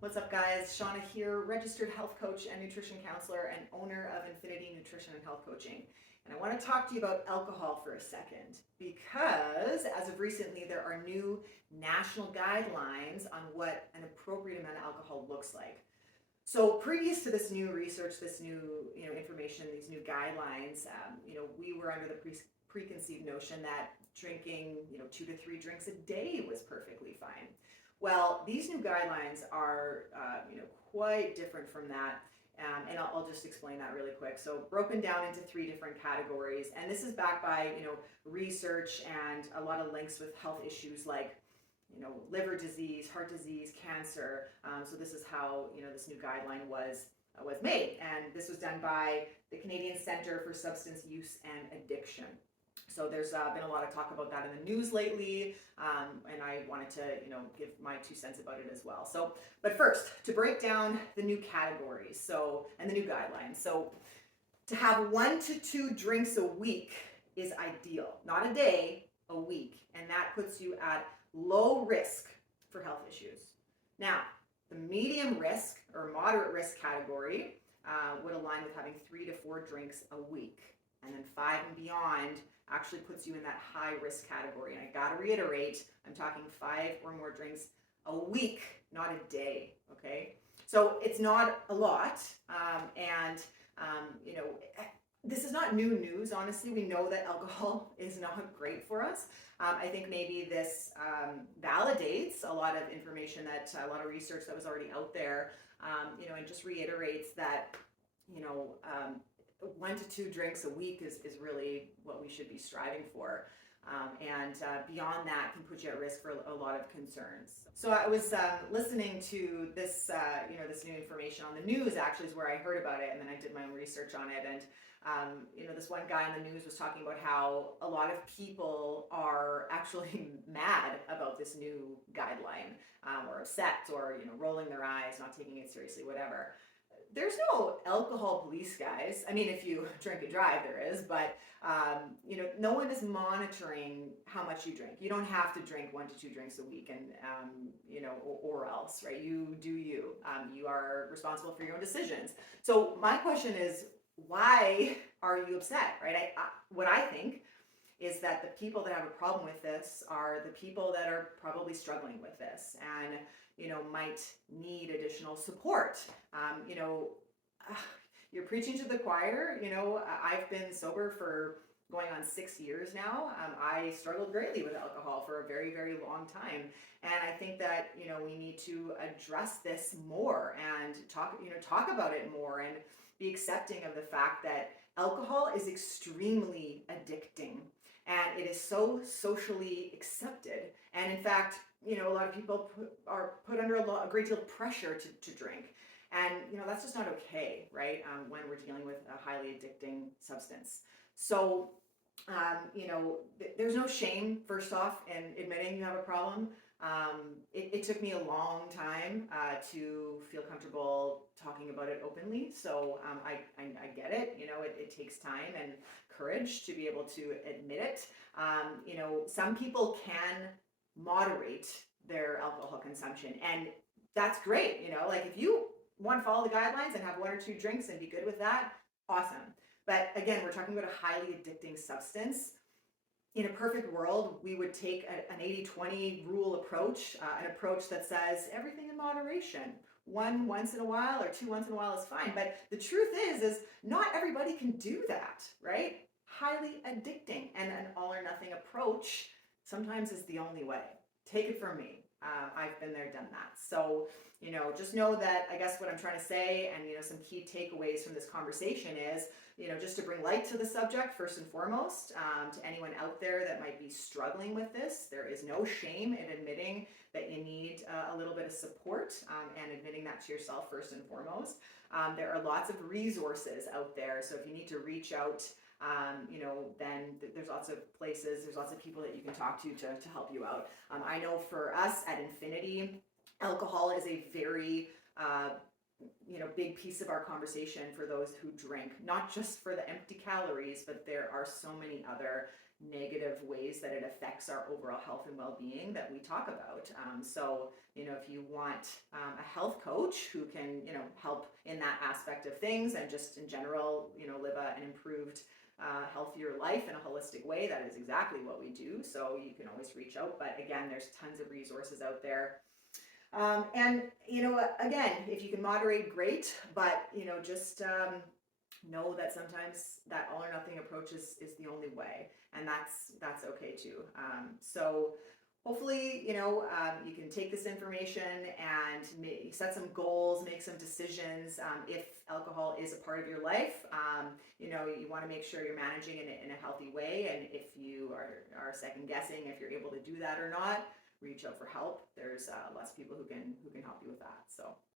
What's up, guys? Shauna here, registered health coach and nutrition counselor and owner of Infinity Nutrition and Health Coaching. And I want to talk to you about alcohol for a second because as of recently, there are new national guidelines on what an appropriate amount of alcohol looks like. So previous to this new research, this new information, these new guidelines, we were under the preconceived notion that drinking 2 to 3 drinks a day was perfectly fine. Well, these new guidelines are quite different from that. And I'll just explain that really quick. So broken down into 3 different categories, and this is backed by research and a lot of links with health issues like liver disease, heart disease, cancer. So this is how this new guideline was made, and this was done by the Canadian Centre for Substance Use and Addiction. So there's been a lot of talk about that in the news lately, and I wanted to give my 2 cents about it as well. So, but first, to break down the new categories, and the new guidelines. So to have 1 to 2 drinks a week is ideal, not a day, a week, and that puts you at low risk for health issues. Now, the medium risk or moderate risk category would align with having 3 to 4 drinks a week, and then 5 and beyond actually puts you in that high risk category. And I gotta reiterate, I'm talking 5 or more drinks a week, not a day, okay? So it's not a lot, this is not new news, honestly. We know that alcohol is not great for us. I think maybe this validates a lot of information a lot of research that was already out there, and just reiterates that, 1 to 2 drinks a week is really what we should be striving for. Beyond that can put you at risk for a lot of concerns. So I was listening to this, this new information on the news. Actually, is where I heard about it, and then I did my own research on it. And this one guy on the news was talking about how a lot of people are actually mad about this new guideline, or upset, or rolling their eyes, not taking it seriously, whatever. There's no alcohol police, guys. I mean, if you drink and drive, there is, but no one is monitoring how much you drink. You don't have to drink 1 to 2 drinks a week, and or else, right? You do you. You are responsible for your own decisions. So my question is, why are you upset, right? What I think is that the people that have a problem with this are the people that are probably struggling with this and might need additional support. You're preaching to the choir. I've been sober for going on 6 years now. I struggled greatly with alcohol for a very, very long time. And I think that, we need to address this more and talk about it more and be accepting of the fact that alcohol is extremely addicting and it is so socially accepted. And in fact, a lot of people are put under a great deal of pressure to drink. And, that's just not okay, right? When we're dealing with a highly addicting substance. So, there's no shame, first off, in admitting you have a problem. It took me a long time to feel comfortable talking about it openly. So I get it. It takes time and courage to be able to admit it. Some people can moderate their alcohol consumption, and that's great. Like if you want to follow the guidelines and have 1 or 2 drinks and be good with that, awesome. But again, we're talking about a highly addicting substance. In a perfect world, we would take an 80-20 rule approach, an approach that says everything in moderation. 1 once in a while or 2 once in a while is fine. But the truth is not everybody can do that, right? Highly addicting, and an all or nothing approach sometimes is the only way. Take it from me. I've been there, done that. So, just know that I guess what I'm trying to say and, some key takeaways from this conversation is, just to bring light to the subject, first and foremost, to anyone out there that might be struggling with this, there is no shame in admitting that you need a little bit of support, and admitting that to yourself first and foremost. There are lots of resources out there. So if you need to reach out, then there's lots of places, there's lots of people that you can talk to help you out. I know for us at Infinity, alcohol is a very big piece of our conversation for those who drink, not just for the empty calories, but there are so many other negative ways that it affects our overall health and well-being that we talk about. So, if you want a health coach who can, help in that aspect of things and just in general, live an improved, healthier life in a holistic way, that is exactly what we do. So you can always reach out. But again, there's tons of resources out there. And, again, if you can moderate, great. But, just know that sometimes that all or nothing approach is the only way, and that's okay too. So hopefully, you can take this information and set some goals, make some decisions. If alcohol is a part of your life, you want to make sure you're managing it in a healthy way. And if you are second guessing if you're able to do that or not, reach out for help. There's lots of people who can help you with that. So